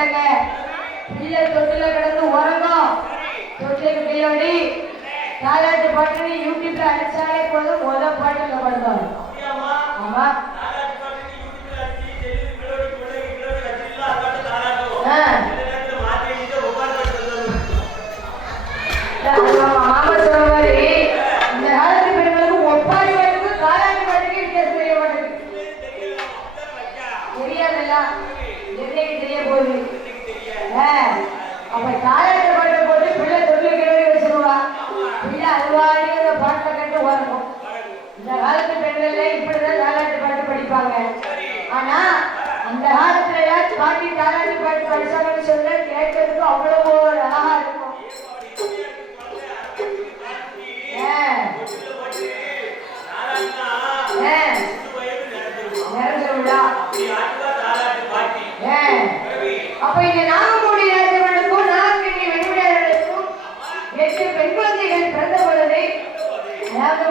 மாட்டாங்க. பிள்ளை தொட்டில கிடந்து உறங்கும். தொட்டிலுக்கு கையோடி தாலாட்டு பாட்டுன்னு யூடியூப்ல அடிச்சாலே போதும். பாட்டுல பாடுவாங்க. ஆமா மாமா சொன்ன மாதிரி இந்த காலத்து பெண்களுக்கு ஒப்பாரி பாட்டுக்கு தாலாட்டு பாட்டுக்கு வித்தியாசம் தெரிய மாட்டேங்குது. தெரியாதுல்ல, என்னைக்கு தெரிய போகுது. அப்ப தாலாட்டு பாட்டை போட்டு பிள்ளை தொழில் கிழமை வச்சிருவா. பிள்ளை அல்வாடி அந்த பாட்டை கண்டு வரணும். இந்த காலத்து பெண்கள்ல இப்படிதான் தாலாட்டு பாட்டு படிப்பாங்க. ஆனா அந்த காலத்துல பாட்டி தாலாட்டு பாட்டு படிச்சாங்கன்னு சொல்ல கேட்கறதுக்கு அவ்வளவு அழகா இருக்கும். அப்ப இங்க நாகமூடி ராஜவனுக்கும் நாகக்கண்ணி வெண்முடியார்களுக்கும் 8 பெண் குழந்தைகள் பிறந்த பொழுது,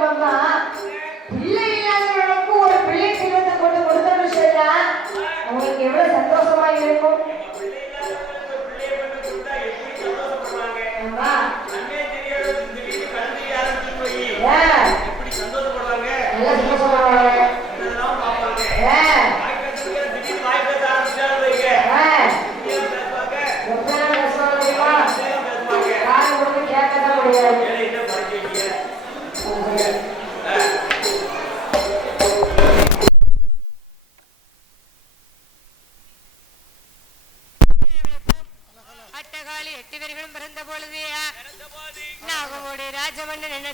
அம்மா பிள்ளை இல்லாதவர்களுக்கும் ஒரு பிள்ளை செல்வத்தை கொண்டு கொடுத்தோம்னு சொன்னா அவங்களுக்கு எவ்வளவு சந்தோஷமா இருக்கும்.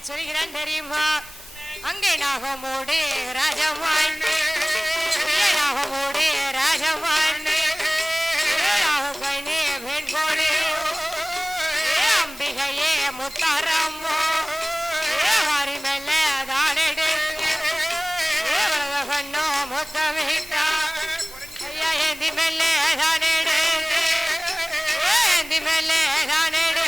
சொல்கிறான் தெரியுமா? அங்கே நாகமோடு ராஜமான், நாகமோடு ராஜமான், நாகக்கண்ணி பெண்கோடு, அம்பிகையே முத்தாரம்மோ, ஹரி மேல தானெடு கண்ணோ முத்தமிட்டா, ஐயா ஏந்தி மேல தானெடு, ஏந்தி மேல தானெடு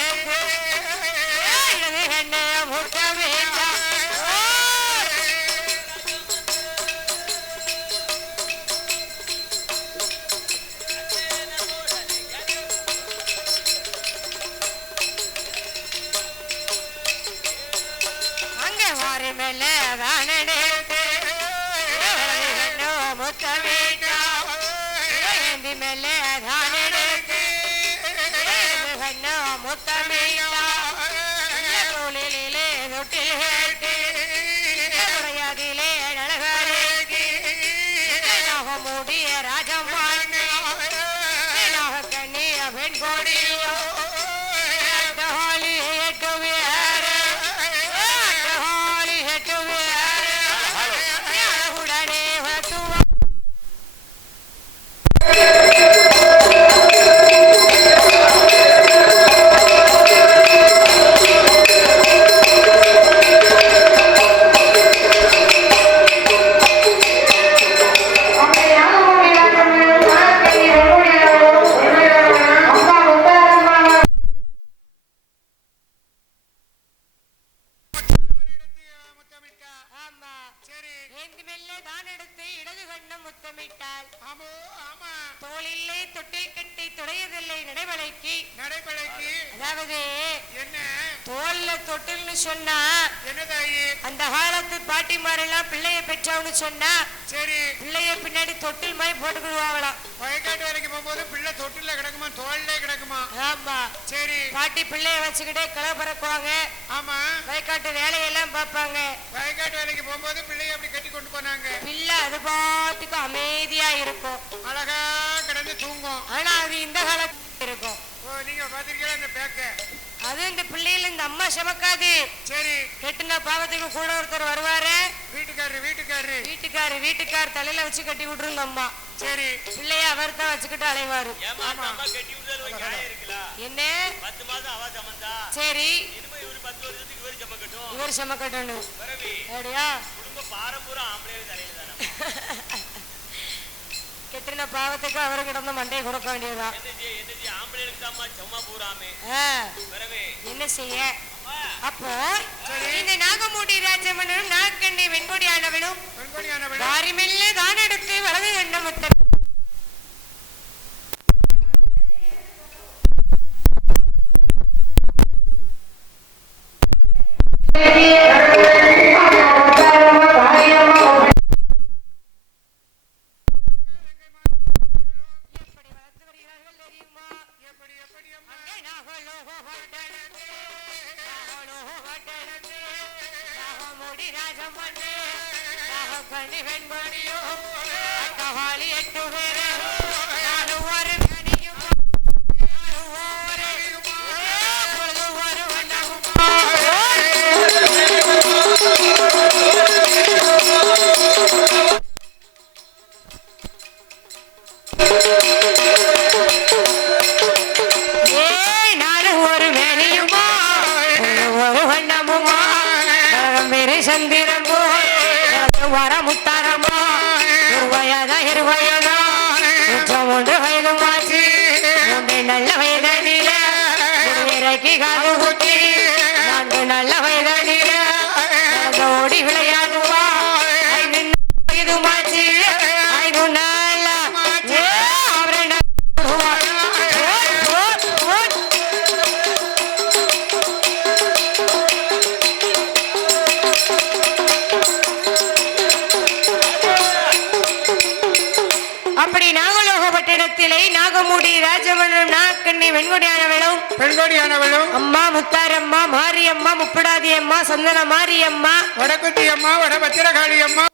அந்த காலத்து பாட்டிமாரெல்லாம் பிள்ளைய பெற்றவனு சொன்னா சரி பிள்ளைய பின்னாடி தொட்டில் மாதிரி போட்டுக்கிடுவாங்களாம். வயக்காட்டு வேலைக்கு போகும்போது பிள்ளை தொட்டில கிடக்குமா தோல்ல கிடக்குமா? ஆமா சரி. பாட்டி பிள்ளைய வச்சுக்கிட்டே கிளை பறக்குவாங்க. ஆமா வயக்காட்டு வேலையெல்லாம் பார்ப்பாங்க. வயக்காட்டு வேலைக்கு போகும்போது பிள்ளைய அப்படி கட்டி கொண்டு போனாங்க. பிள்ளை அது பாட்டுக்கு அமைதியா இருக்கும், அழகா கிடந்து தூங்கும். ஆனா அது இந்த காலத்து இருக்கும். நீங்க பாத்திருக்கீங்களா இந்த பேக்க? அது இந்த பிள்ளையில இந்த அம்மா சமக்காது. சரி கெட்டுனா பாவத்துக்கு கூட ஒருத்தர் வருவாரு, வீட்டுக்காரு தலையில வச்சு கட்டி விட்டுருங்க அம்மா. சரி பிள்ளைய அவர் தான் வச்சுக்கிட்டு அலைவாரு. என்ன சரி இவர் சமக்கட்டணும் கெட்டின பாவத்துக்கு அவரு கிடந்த மண்டையை கொடுக்க வேண்டியதுதான். என்ன செய்ய? அப்போ இந்த நாகமூடி ராஜமன்னனும் நாகக்கண்ணி வெண்கொடியானவனும் வாரிமெல்ல தான் எடுத்து வலது கண்ட முத்த சந்திரமோ வர முத்தாரமோ இருவயதா ஒன்று வயது மாற்றி நல்ல வயதனில இறக்கி காது குத்தி 4 நல்ல வயதனில ஓடி விளையாடுவா இது மாற்றி 5 நாள் அப்படி நாகலோகப்பட்டினத்திலே நாகமுடி ராஜவனம் நாக்கண்ணி வெண்கொடியானவளும் அம்மா முத்தாரம்மா மாரியம்மா முப்படாதி அம்மா சந்தன மாரியம்மா வடக்குத்தி அம்மா வடபத்திரகாளி அம்மா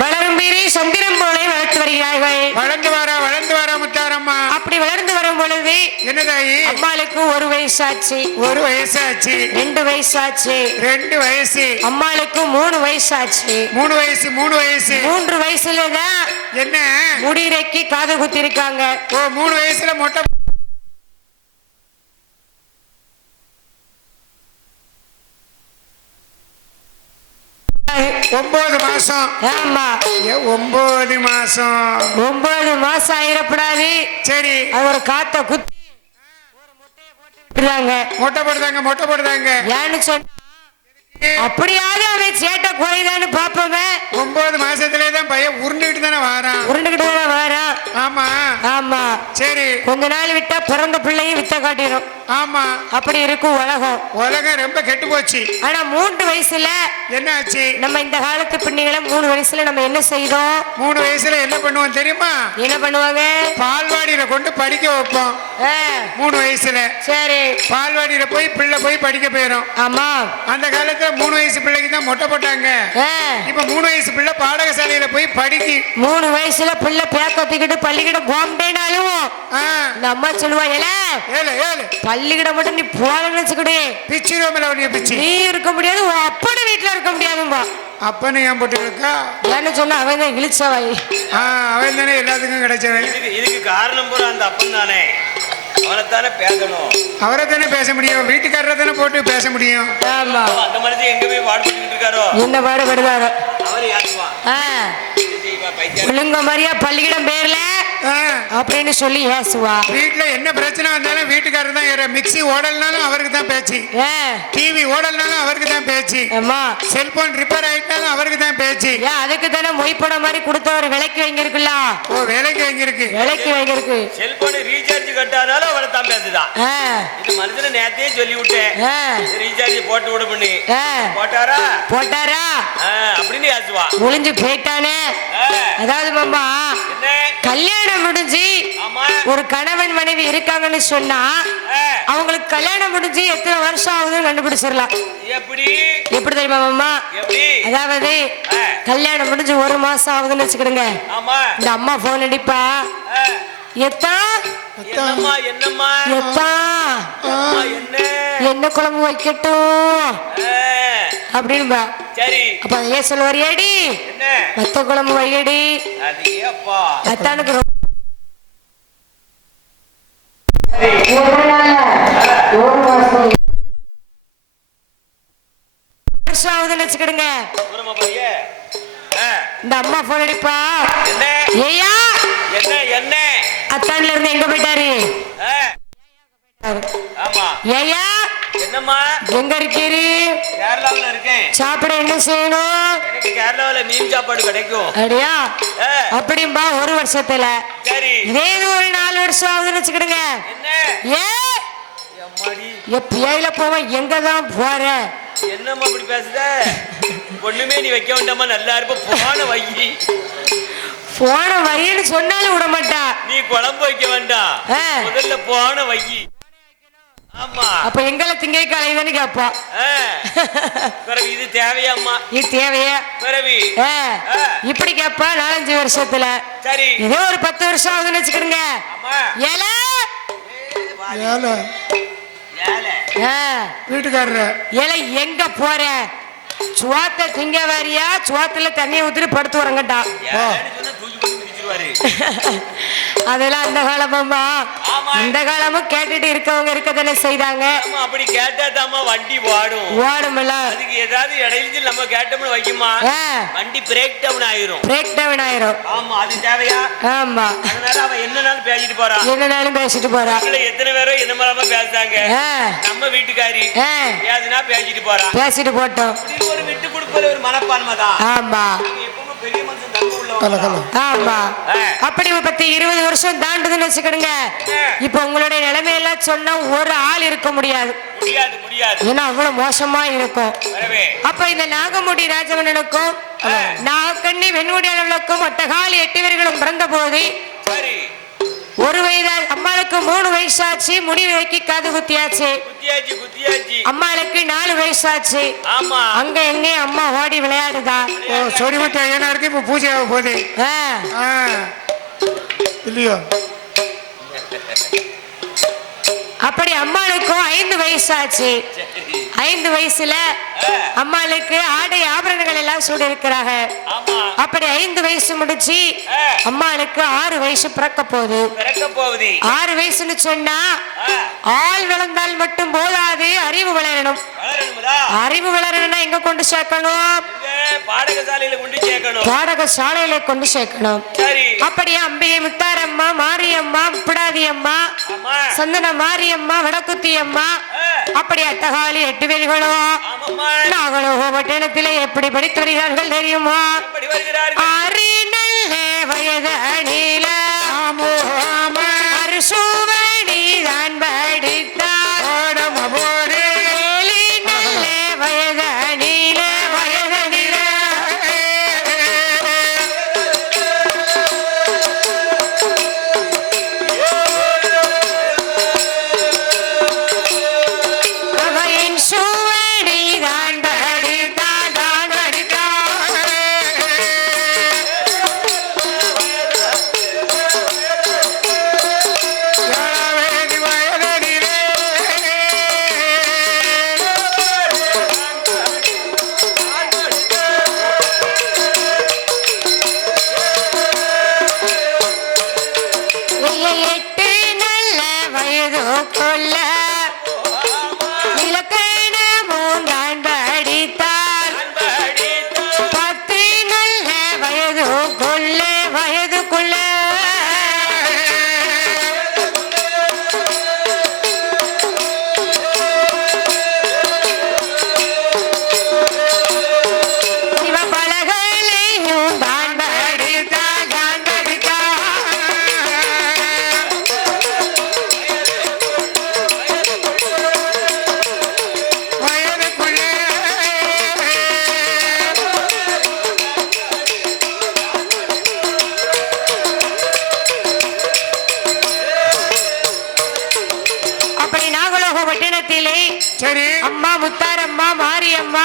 வளரும் பேரை சந்திரம் போல வளர்த்து வருகிறார்கள். வளர்ந்து வர முத்தாரம்மா. அப்படி வளர்ந்து வரும் பொழுது என்னதாயி அம்மாளுக்கு 1 வயசாச்சு, 1 வயசாச்சு, 2 வயசாச்சு, 2 வயசு, அம்மாளுக்கு 3 வயசாச்சு, 3 வயசு, 3 வயசுலதான் என்ன முடிரைக்கு காது குத்தி இருக்காங்க. ஓ 3 வயசுல மொட்டை 9 மாசம். ஆமா 9 மாசம். 9 மாசம் ஆயிரப்படாது. சரி அது ஒரு காத்த குத்தி ஒரு முட்டையை போட்டு மொட்டை போடுறாங்க. ஏன்னு சொன்னா அப்படியாவது அவன் சேட்டை குறைதான்னு பாப்போமே. 9 மாசத்துலயே தான் பையன் உருண்டுகிட்டு தானே வாரான். ஆமா சரி. கொஞ்ச நாள் விட்டா பிறந்த பிள்ளையும் வித்த காட்டிடும். ஆமா அப்படி இருக்கும் உலகம் ரொம்ப கெட்டு போச்சு. ஆனா 3 வயசுல என்ன ஆச்சு? நம்ம இந்த காலத்து பிள்ளைகளை 3 வயசுல நம்ம என்ன செய்தோம்? 3 வயசுல என்ன பண்ணுவோம் தெரியுமா? என்ன பண்ணுவாங்க? பால்வாடியில கொண்டு படிக்க வைப்போம். 3 வயசுல சரி பால்வாடியில பிள்ளை போய் படிக்க போயிடும். ஆமா அந்த காலத்துல 3 வயசு பிள்ளைக்கு தான் மொட்டை போட்டாங்க. இப்ப 3 வயசு பிள்ளை பாடகசாலையில போய் படிக்கி. 3 வயசுல பிள்ளை பேக்கத்துக்கிட்டு பள்ளிக்கூடம் போகட்டேனாலும் இந்த அம்மா சொல்லுவா பள்ளிக்கூடம் மட்டும் நீ போலன்னு வச்சுக்கிடு பிச்சு நீ இருக்க முடியாது, அப்படி வீட்டுல இருக்க முடியாதும்பா. அப்பன்னு ஏன் போட்டு இருக்கா? ஏன்னு சொன்னா அவன் தான் இழிச்சவாய். அவன் தானே எல்லாத்துக்கும் கிடைச்சவன். இதுக்கு காரணம் பூரா அந்த அப்பன் தானே. அவனைத்தானே பேசணும். அவரை தானே பேச முடியும். வீட்டுக்காரரை தானே போட்டு பேச முடியும். ஆமா அந்த மனுஷன் எங்க போய் பாடுபட்டு இருக்காரோ என்ன பாடுபடுதாரோ அவரு யாருவா ஒழுங்க மாதிரியா பள்ளிக்கூடம் பேர்ல அப்படின்னு சொல்லி ஏசுவா. வீட்டுல என்ன பிரச்சனை வந்தாலும் வீட்டுக்காரர் தான். மிக்சி ஓடல்னாலும் அவருக்கு தான் பேச்சு. டிவி ஓடல்னாலும் அவருக்கு தான் பேச்சு. செல்போன் ரிப்பேர் ஆயிட்டாலும் அவருக்கு தான் பேச்சு. அதுக்கு தானே மொய்ப்பட மாதிரி கொடுத்தவர் விலைக்கு வாங்கியிருக்குல்ல. ஓ விலைக்கு வாங்கியிருக்கு. செல்போன் ரீசார்ஜ் கட்டானாலும் அவரை தான் பேசுதான். இது மனுஷன நேரத்தையே சொல்லி விட்டேன் ரீசார்ஜ் போட்டு விட பண்ணி போட்டாரா அப்படின்னு ஏசுவா. முடிஞ்சு போயிட்டானே. அதாவது மாமா கல்யாணம் முடிஞ்சு ஒரு கணவன் மனைவி இருக்காங்கன்னு சொன்னா அவங்களுக்கு கல்யாணம் முடிஞ்சு எத்தனை வருஷம் ஆகுதுன்னு கண்டுபிடிச்சிடலாம். எப்படி தெரியுமா மாமா? அதாவது கல்யாணம் முடிஞ்சு 1 மாசம் ஆகுதுன்னு வச்சுக்கிடுங்க. இந்த அம்மா போன் அடிப்பா. என்ன குழம்பு வைக்கட்டும் அப்படின்பா. அப்ப அதே சொல்லுவார் ஏடி மத்த குழம்பு வையடி. அத்தானுக்கு வச்சுக்கிடுங்க. இந்த அம்மா போன் அடிப்பா. ஏயா அத்தான்ல இருந்து எங்க போயிட்டாரு? ஏயா என்ன என்னம்மா எங்க இருக்கீரு? கேரளாவுல இருக்கேன். சாப்பிட என்ன செய்யணும்? எனக்கு கேரளாவுல மீன் சாப்பாடு கிடைக்கும். அப்படியா? அப்படிம்பா ஒரு வருஷத்துல. சரி. இதே ஒரு 4 வருஷம் ஆகுதுன்னு வச்சுக்கிடுங்க. என்ன? எப்பயில போவேன் எங்கதான் போற? என்னம்மா இப்படி பேசுத? ஒண்ணுமே நீ வைக்க வேண்டாமா, நல்லா இருப்ப. போன வையி, போன வையின்னு சொன்னாலும் விட மாட்டா. நீ குழம்பு வைக்க வேண்டாம், முதல்ல போன வையி. ஆமா. அப்ப எங்களை திங்கை காலைதானே கேப்பா. பிறகு இது தேவையாம்மா? இது தேவையா? பிறவி இப்படி கேப்பா 4-5 வருஷத்துல. சரி, இதே ஒரு 10 வருஷம் ஆகுதுன்னு வச்சுக்கிடுங்க. வீட்டுக்காரர் ஏலை எங்க போற? சுவாத்த திங்க வாரியா? சுவாத்துல தண்ணியை ஊத்திட்டு படுத்து வரங்கட்டா. அதெல்லாம் அந்த காலமாமா. இந்த காலமும் கேட்டுட்டு இருக்கவங்க இருக்கதானே செய்தாங்க. அப்படி கேட்டாதாமா வண்டி ஓடும்ல. அதுக்கு ஏதாவது இடையில நம்ம கேட்டோம்னு வைக்குமா, வண்டி பிரேக் டவுன் ஆயிரும். ஆமா, அது தேவையா? ஆமா. அதனால அவ என்னனாலும் பேசிட்டு போறா. எத்தனை பேரோ என்ன மாதிரி பேசுறாங்க. நம்ம வீட்டுக்காரி ஏதுனா பேசிட்டு போட்டோம். ஒரு விட்டு கொடுப்பது ஒரு மனப்பான்மை தான். ஆமா. பெரிய மனுஷன் ஆமா. அப்படி 10-20 வருஷம் தாண்டுதுன்னு வச்சுக்கிடுங்க. இப்ப உங்களுடைய நிலைமையெல்லாம் சொன்னா ஒரு ஆள் இருக்க முடியாது. ஏன்னா அவ்வளவு மோசமா இருக்கும். அப்ப இந்த நாகமுடி ராஜவனுக்கும் நாகக்கண்ணி வெண்முடி அளவுக்கும் ஒட்டகாலி 8 பேர்களும் பிறந்த போது ஒரு வயது அம்மாளுக்கு 3 வயசாச்சு. முடி வைக்கி காது குத்தியாச்சு. அம்மாளுக்கு 4 வயசாச்சு. அங்க எங்க அம்மா ஓடி விளையாடுதா. சொடிமுட்டை ஐயனாருக்கு இப்ப பூஜை ஆக போகுது இல்லையோ? அப்படி அம்மாளுக்கும் 5 வயசாச்சு. 5 வயசுல அம்மாளுக்கு ஆடை ஆபரணங்கள் எல்லாம் சூடி இருக்கிறாங்க. அப்படி 5 வயசு முடிச்சு அம்மாளுக்கு 6 வயசு பிறக்க போகுது. 6 வயசுன்னு சொன்னா ஆள் வளர்ந்தால் மட்டும் போதாது, அறிவு வளரணும். அறிவு வளரணும்னா எங்க கொண்டு சேர்க்கணும்? பாடகசாலையில கொண்டு சேர்க்கணும். அப்படியே அம்பிகை முத்தாரம்மா, மாரியம்மா, பிடாதி அம்மா, சந்தன மாரியம்மா, வடக்குத்தி அம்மா, அப்படி அட்டகாலி 8 பேர்களும் நாங்களோ பட்டணத்திலே எப்படி படித்து வருகிறார்கள் தெரியுமா? வயது அணில அரிசுவணி தான் படித்தார். வயது அணில வயதனில அவையின் சுவணி தான் படித்தார், தான் படித்தார். அம்மா முத்தாரம்மா, மாரியம்மா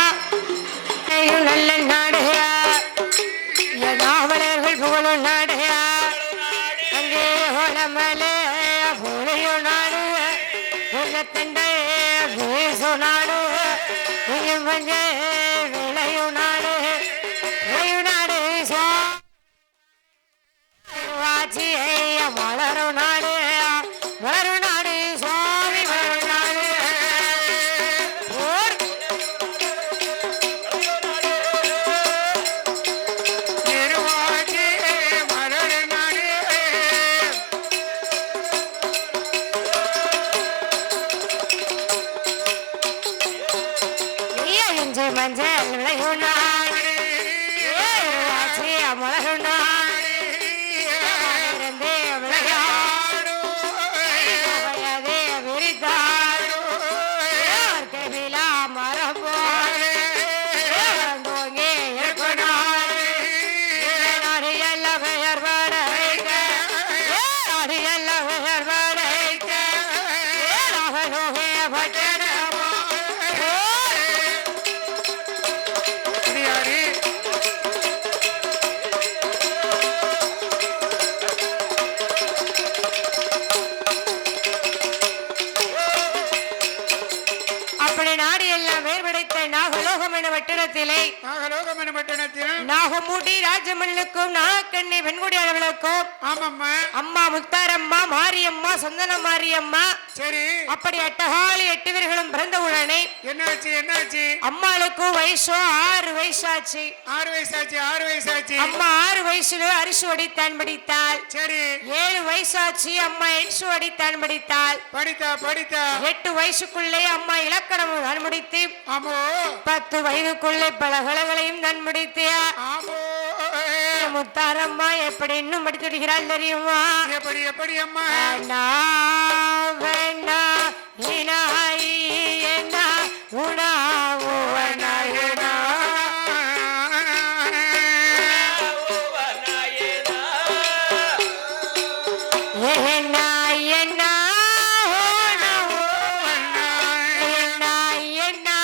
நல்ல நாடுகா, நாவலர்கள் புகழும் நாடுகா. அங்கே ஹோலமலே புனையும் நாடு, உள்ளத்தண்டை பேசும் நாடு, மஞ்ச விளையும் நாடு, விளையும் நாடு வாச்சி வளரும் நாடு, வளரும் நாடு சுவாமி வளரும் நாடு. இஞ்சி மஞ்சள் விளையும் நாடு ஆச்சி மிளகும் நாடு இருந்து விளையாடு வயதே விரித்தாடு கவிழா மரம் போடு தோங்கி இருக்கும் நாடு எல்லாம் பெயர் படைக்க நாடு எல்லாம் பெயர் படைக்க நாகலோகே பட்டணமா இது யாரு? அப்படி நாடு எல்லாம் வேர்படைத்த நாகலோகம் என வட்டணத்திலே நாகலோகம் என பட்டணத்தில் நாகமூடி ராஜமல்லுக்கும் நாகக்கண்ணி பெண்குடி அளவிலுக்கும் ஆமாம்மா. அம்மா முத்தாரம்மா மாரியம்மா சந்தன மாரியம்மா சரி, அப்படி அட்டகாலி 8 பேர்களும் பிறந்த உடனே என்னாச்சு என்னாச்சு? அம்மாளுக்கு வயசோ 6 வயசாச்சு 6 வயசாச்சு 6 வயசாச்சு. அம்மா 6 வயசுல அரிசி வடித்தான் படித்தாள் சரி, 7 வயசாச்சு அம்மா என்சு வடித்தான் படித்தாள் படித்தா படித்தா. 8 வயசுக்குள்ளே அம்மா இலக்கணம் தான் முடித்து ஆமோ 10 வயதுக்குள்ளே பல கலைகளையும் தான் முடித்து ஆமோ. முத்தாரம்மா எப்படி இன்னும் படித்திருக்கிறாள் தெரியுமா எப்படி எப்படி அம்மா? அண்ணா, வேண்ணா, இனாயி, என்னா, உணா, உவனா, எனா. என்னா, என்னா, உணா, உவனா, என்னா, என்னா,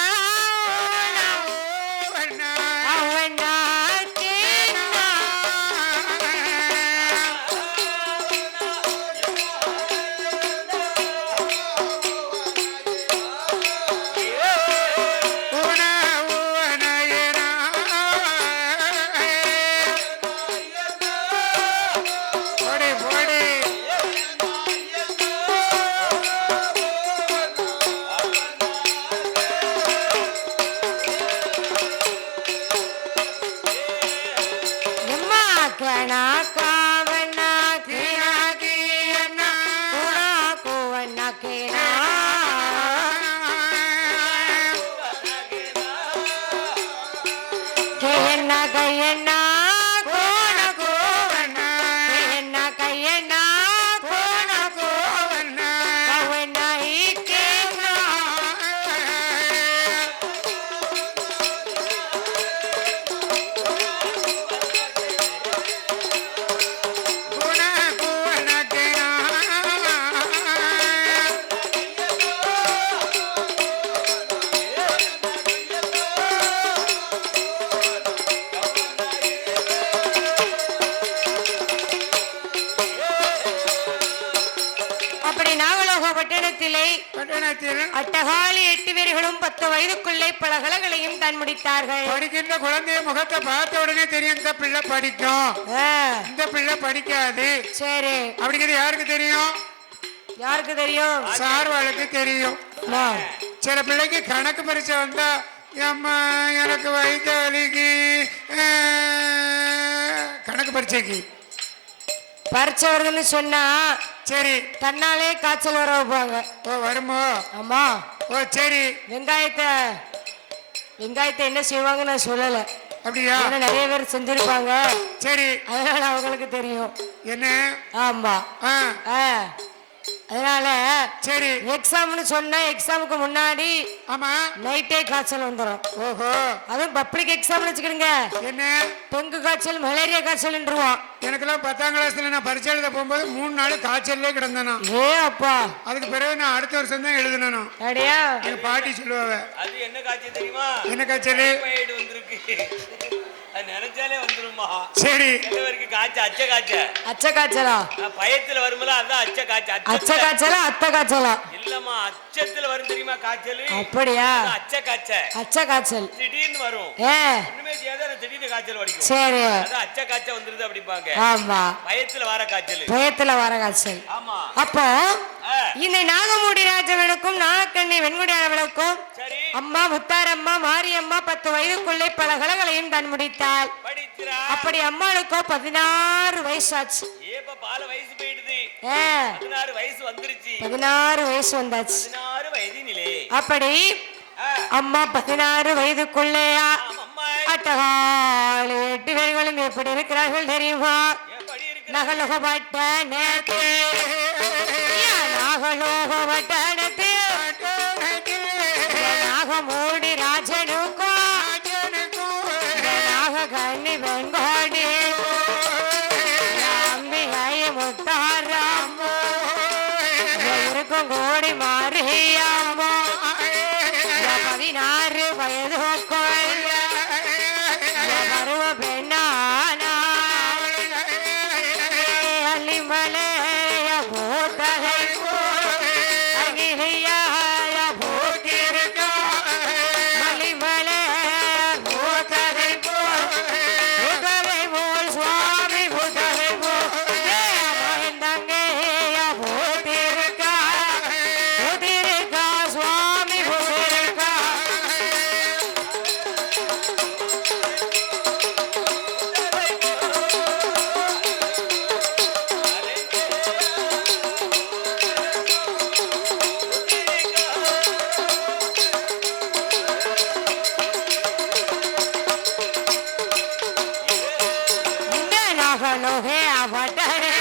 உணா, அவனா, கேனா. போடி போடி. எம்மா, கேனா, காவனா, கேனா, கேனா, உணா, கூவனா, கேனா. கையண்ணா கையண்ணா கோண கோவண்ணா கையண்ணா கையண்ணா கோண கோவண்ணா கவண்ணா ஈக்கேண்ணா. குண குணக்கினா. அப்படி நாகலோக பட்டணத்திலே பட்டணத்தில் அட்டகாலி 8 பேர்களும் 10 வயதுக்குள்ளே பல கலைகளையும் தான் முடித்தார்கள். படிக்கின்ற குழந்தைய முகத்தை பார்த்த உடனே தெரியும் இந்த பிள்ளை படிக்கும், ஆ, இந்த பிள்ளை படிக்காது சரி, அப்படிங்கிறது யாருக்கு தெரியும்? யாருக்கு தெரியும்? சார்வாளுக்கு தெரியும். அம்மா, சில பிள்ளைக்கு கணக்கு பரீட்சை வந்தா அம்மா எனக்கு வயிற்று வலிக்கு கணக்கு பரீட்சைக்கு பரீட்சை வருதுன்னு சொன்னா சரி. தன்னாலே காய்ச்சல் வர வைப்பாங்க. ஓ வருமோ? ஆமா, ஓ சரி. வெங்காயத்தை என்ன செய்வாங்க நான் சொல்லல, அப்படியா? ஏன்னா நிறைய பேர் செஞ்சிருப்பாங்க, சரி. அதனால அவங்களுக்கு தெரியும். என்ன? ஆமா, ஆ ஆ, அதனால சரி. எக்ஸாம்னு சொன்னா எக்ஸாமுக்கு முன்னாடி ஆமா. நைட்டே காய்ச்சல் வந்துடும். ஓஹோ. அதுவும் பப்ளிக் எக்ஸாம்னு வச்சுக்கிடுங்க, என்ன? டெங்கு காய்ச்சல் மலேரியா காய்ச்சல்ன்றுவான். எனக்கெல்லாம் 10ஆம் கிளாஸ்ல நான் பரீட்சை எழுத போகும்போது 3 நாள் காய்ச்சல்லே கிடந்தேனா. ஏ அப்பா, அதுக்கு பிறகு நான் அடுத்த வருஷம் தான் எழுதணும். அடியா, எங்க பாட்டி சொல்லுவாங்க. அது என்ன காய்ச்சல் தெரியுமா? என்ன காய்ச்சல்? டைபாய்டு வந்திருக்கு. அது நினைச்சாலே வந்துருமா? சரி. சிலவருக்கு காய்ச்சல் அச்ச காய்ச்சல். அச்ச காய்ச்சலா? பயத்துல வரும்போது அதான் அச்ச காய்ச்சல். அச்ச காய்ச்சலா அத்தை காய்ச்சலா? இல்லம்மா, அச்சத்துல வரும் தெரியுமா காய்ச்சல்? அப்படியா? அச்ச காய்ச்சல். அச்ச காய்ச்சல் திடீர்னு வரும். ஏ ஒண்ணுமே செய்யாத திடீர்னு காய்ச்சல் வடிக்கும். சரி, அதான் அச்ச காய்ச்சல் வந்துருது அப்படிப்பாங்க. ஆமா, பயத்துல வர காய்ச்சல். பயத்துல வர காய்ச்சல். ஆமா. அப்போ ஆ, இந்த நாகமூடி ராஜவனுக்கும் நாகக்கண்ணி வெண்குடி அளவனுக்கும் சரி. அம்மா முத்தாரம்மா மாரியம்மா 10 வயதுக்குள்ளே பல கலைகளையும் தான் முடித்தாள். படிக்கிறா. அப்படி அம்மாளுக்கோ 16 வயசாச்சு. ஏப்ப பால வயசு போயிடுது. ஏ, 16 வயசு வந்துருச்சு. 16 வயசு வந்தாச்சு. 16 வயதினிலே அப்படி அம்மா 16 வயதுக்குள்ளேயா அட்டகாலி 8 பேர்களும் எப்படி இருக்கிறார்கள் தெரியுமா? நகலோகப்பட்ட நகலோகப்பட்டத்தில் நாகமூடி ராஜனுக்கும் நாக கண்ணி வெங்கோடி அம்பிகை முத்தாராம் இருக்கும் கோடி மாறியாமோ 16 வயதுக்குள் பருவ பெண்ணானா அள்ளிமலைய போட்டகை அகிலியாய போட்டிருக்கா மலிமலை போட்டகை போட்டகை போல் சுவாமி போட்டகை போந்தங்கைய போட்டிருக்கா போட்டிருக்கா சுவாமி போட்டிருக்கா இந்த நகலோகே அவட்டரே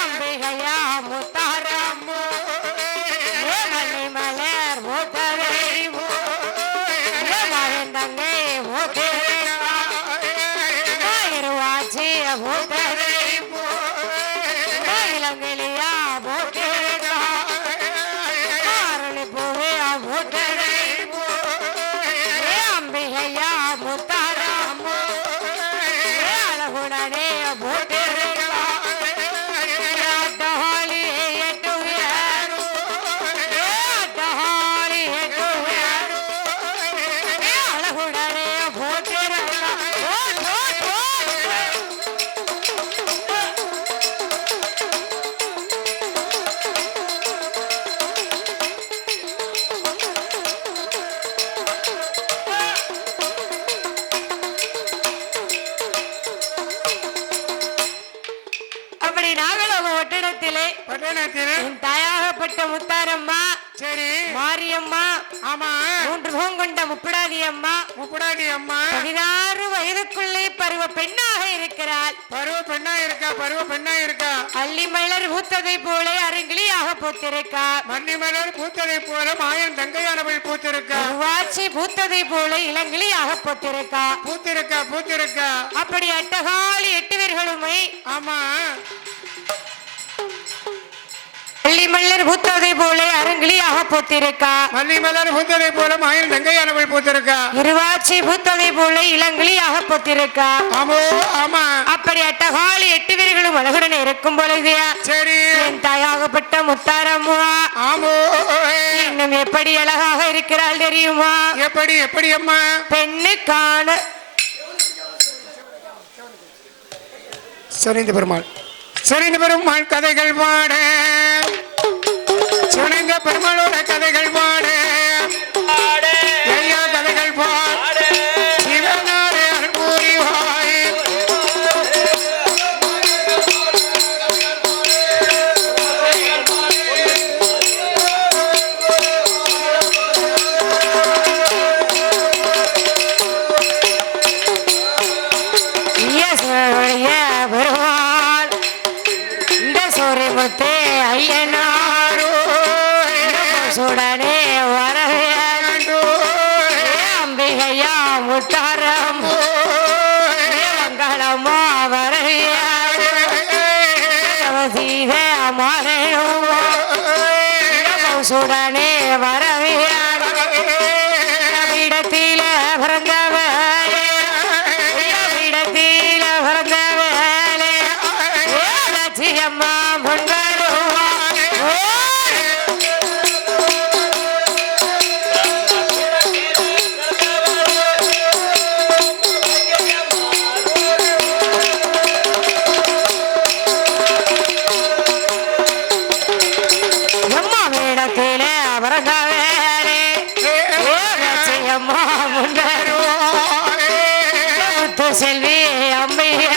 அம்பிகையா முத்தாரம்மோ மலை மலர் போட்டரை மறந்தங்கை போட்டிருக்கா இருவாச்சிய போட்டரை இளங்கிலியா போட்டிருக்கா ஆரணி பூவையா போட்டரை அம்பிகையா முத்தாரம்மோ அழகுடனே போட்டிருக்கா அட்டஹாலி 8 பேரு அட்டஹாலி 8 பேரு அழகுடனே போட்டிருக்கா அப்படி நாகலோக ஒட்டடத்திலே பட்டணத்தில் என் தாயாகப்பட்ட முத்தாரம்மா சரி மாரியம்மா ஆமா 3 முகம் கொண்ட முப்பிடாதி அம்மா முப்படாடி அம்மா 16 வயதுக்குள்ளே பருவ பெண்ணாக இருக்கிறாள். பருவ பெண்ணா இருக்கா அள்ளி மலர் பூத்ததை போல அருங்கிலியாக பூத்திருக்கா. மன்னி மலர் பூத்ததை போல மாயன் தங்கையானவள் பூத்திருக்கா. வாச்சி பூத்ததை போல இளங்கிலியாக பூத்திருக்கா அப்படி அட்டகாலி 8 பேர்களுமே ஆமா அள்ளி மலர் பூத்ததை போல அருங்கிலியாக பூத்திருக்கா. மன்னி மலர் பூத்ததை போல மாயன் தங்கையானவள் பூத்திருக்கா. இருவாச்சி பூத்ததை போல இளங்கிலியாக பூத்திருக்கா. ஆமா அப்படி அட்டகாலி 8 பேர்களும் அழகுடன் இருக்கும் பொழுது சரி என் தாயாகப்பட்ட முத்தாரம்மா ஆமோ இன்னும் எப்படி அழகாக இருக்கிறாள் தெரியுமா? எப்படி அம்மா பெண்ணுக்கான சரிந்த பெருமாள் கதைகள் பாட சுனைந்த பெருமாளோட கதைகள் பாட ஐயா கதைகள் பாட சிவனாரே அன்பூரி வாய் பெருமாள் இந்த சூரியமுத்தே ஐயனாரோ சுடனே வரவேண்டோ அம்பிகையா முத்தாரம் மங்களமா வரவிய மாறோ சுடனே வரவியிடத்தில பிறந்தவரே இடத்தில பிறந்தவரே லட்சியம்மா முன்வருவா எம்மா வேடத்தில பிறந்தவரே லட்சியம்மா முன்வருவா முத்து செல்வி அம்பிகை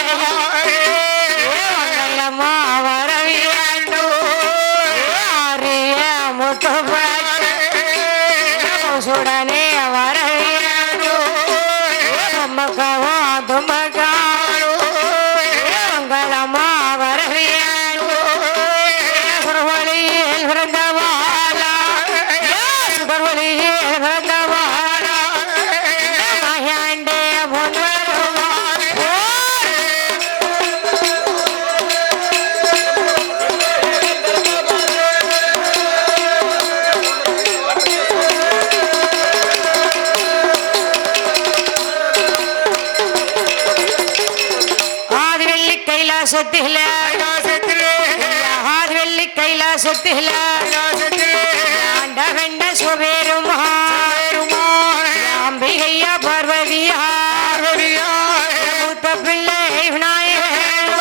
மங்களம்மா வரவியாண்டோ ஆரிய முத்துப்பட்ட சுடனே வர அம்மக்காவோ தும்மக்காவோ மங்களம்மா வரவியல் சுடவழியில் பிறந்தவாளா சுடவழியில் பிறந்தவாளா மயாண்டே முன்வருமா ஆதிவெள்ளி கைலாசத்தில ஆதிவெள்ளி கைலாசத்தில ஆண்டவண்ட சுபேருமா அம்பிகையா பார்வதியா மூத்த பிள்ளை விநாயகர்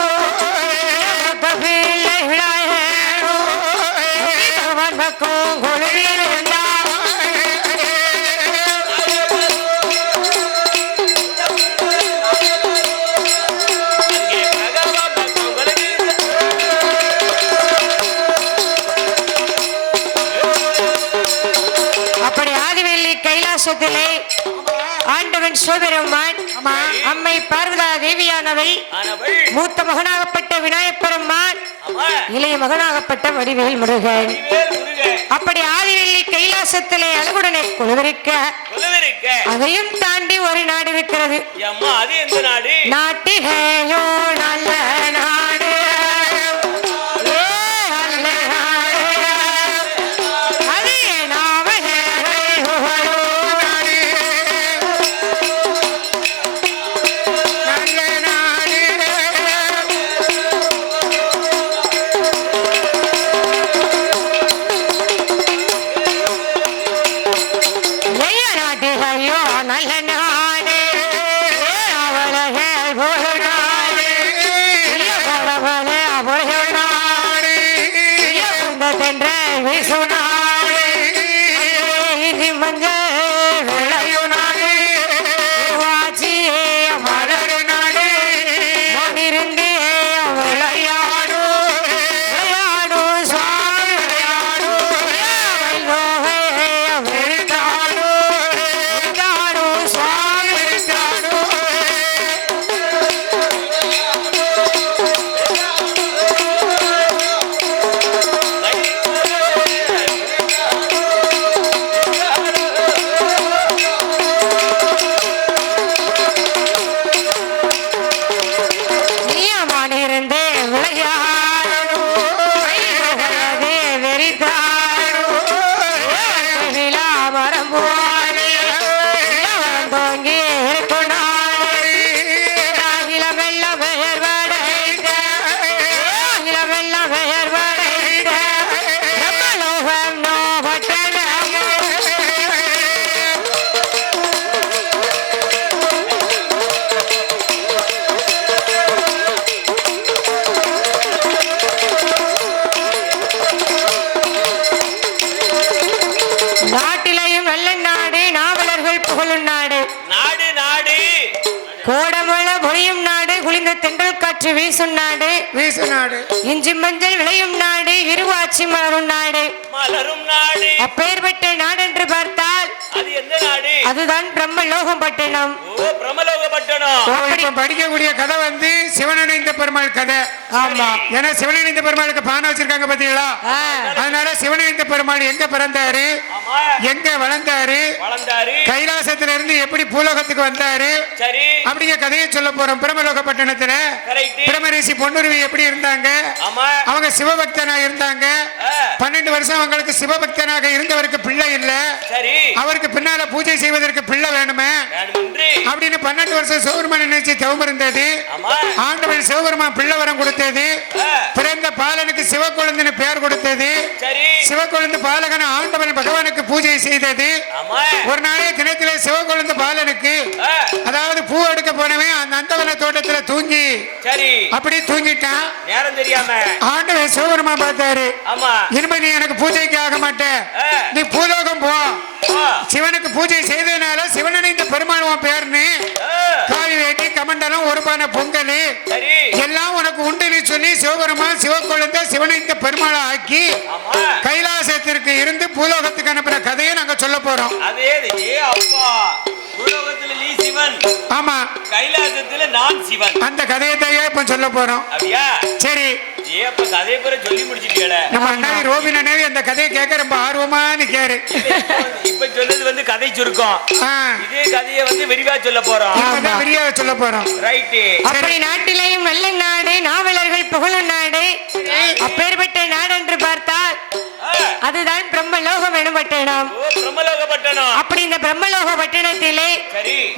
மூத்த பிள்ளை விநாயகர் பக்கம் கொழுவில் வந்தா அப்படி ஆதிவெள்ளி கைலாசத்திலே ஆண்டவன் சிவபெருமான் அம்மை பார்வதா தேவியானவள் மூத்த மகனாகப்பட்ட விநாயகப் பெருமான் இளைய மகனாகப்பட்ட வடிவேல் முருகன் அப்படி ஆதிவெள்ளி கைலாசத்திலே அழகுடனை கொலுவிருக்க அதையும் தாண்டி ஒரு நாடு இருக்கிறது நாட்டிலேயோ நல்ல நாடு ஏ நல்ல நாடு. அது நாம நாட்டிலேயோ நல்ல நாடு அவளே ஒரு நாடு அவளே நாடு தென்ற வீசுநாடு மஞ்சள் விளையு நாடு வாச்சி மலர் நாடு மணிருந்தே விளையாடு விளையாடு சுவாமி விளையாடு விளையாடு விளையாடு சுவாமி விளையாடு நீயமானிருந்தே விளையாடு கைகளதே வெறிதாடு விழா மரம் போலே தோங்கி இருக்குனாடு இளமெல்ல பெயர் வடைத்த இளமெல்ல பெயர் வடைத்த பிரம்மலோகம் நோ பட்டணமோ நாட்டிலையும் நல்ல நாடு நாவலர்கள் புகழும் நாடு நாடு நாடு கோடமழை பொழியும் நாடு குளிர்ந்த தென்றல் காற்று வீசும் நாடு இஞ்சி மஞ்சள் விளையும் நாடு இருவாட்சி மலரும் நாடு மலரும் நாடு அப்பேற்பட்ட நாடு என்று பார்த்தால் அது எந்த நாடு அதுதான் பிரம்மலோகம் பட்டணம் ஓ பிரமலோக பட்டணம் இப்ப படிக்கக்கூடிய கதை வந்து சிவனடைந்த பெருமாள் கதை. ஆமா. ஏன்னா சிவனடைந்த பெருமாளுக்கு பானை வச்சிருக்காங்க பாத்தீங்களா? அதனால சிவனடைந்த பெருமாள் எங்க பிறந்தாரு, ஆமா எங்க வளர்ந்தாரு, வளர்ந்தாரு கைலாசத்துல இருந்து எப்படி பூலோகத்துக்கு வந்தாரு சரி அப்படிங்கிற கதையை சொல்ல போறோம். பிரம்மலோக பட்டணத்துல கரெக்ட் பிரமரிஷி பொன்னுருவி எப்படி இருந்தாங்க, ஆமா அவங்க சிவபக்தனா இருந்தாங்க. 12 வருஷம் அவங்களுக்கு சிவபக்தனாக இருந்தவருக்கு பிள்ளை இல்ல, சரி அவருக்கு பின்னால பூஜை செய்வதற்கு பிள்ளை வேணுமே வேணுமென்று அப்படின்னு 12 வருஷம் சிவபெருமான் நினைச்சு தவம் இருந்தது. ஆமா ஆண்டவன் சிவபெருமான் பிள்ளை வரம் கொடுத்தது. பிறந்த பாலனுக்கு சிவக்குழந்தைன்னு பெயர் கொடுத்தது. சரி சிவக்குழந்தை பாலகன் ஆண்டவன் பகவானுக்கு பூஜை செய்தது. ஆமா ஒரு நாளே தினத்திலே சிவக்குழந்தை பாலனுக்கு அதாவது பூ எடுக்க போனவன் அந்த அந்தவன தோட்டத்துல தூங்கி சரி அப்படி தூங்கிட்டான். நேரம் தெரியாம ஆண்டவன் சிவபெருமான் பார்த்தாரு, ஆமா இனிமே நீ எனக்கு பூஜைக்கு ஆக மாட்டே, நீ பூலோகம் போ. சிவனுக்கு பூஜை செய்ததுனால சிவனடைந்த பெருமாள் உன் பேர்னு காய் வேட்டி கமண்டல சாதம் ஒரு பானை பொங்கல் சரி எல்லாம் உனக்கு உண்டுன்னு சொல்லி சிவபெருமான் சிவக்குழந்தை சிவனை இந்த பெருமாளை ஆக்கி ஆமா கைலாசத்திற்கு இருந்து பூலோகத்துக்கு அனுப்புற கதையை நாங்க சொல்ல போறோம். அதே அப்பா பூலோகத்துல நீ சிவன், ஆமா கைலாசத்துல நான் சிவன். அந்த கதையை தான் இப்ப சொல்ல போறோம். அப்படியா? சரி, அப்ப கதையை பேர சொல்லி முடிச்சிட்டீங்கள. நம்ம அண்ணாவி ரோபின் அண்ணாவி அந்த கதையை கேட்க ரொம்ப ஆர்வமா நிக்காரு. இப்ப சொன்னது வந்து கதை சுருக்கம். இதே கதையை வந்து விரிவா சொல்ல போறோம். இப்பதான் விரிவா சொல்ல போறோம். ரைட். அப்படி நாட்டிலேயும் நல்ல நாடு, நாவலர்கள் புகழும் நாடு, அப்பேற்பட்ட நாடு என்று பார்த்தால் அதுதான் பிரம்மலோகம் எனப்பட்டனம். பிரம்மலோக பட்டணம். அப்படி இந்த பிரம்மலோக பட்டணத்திலே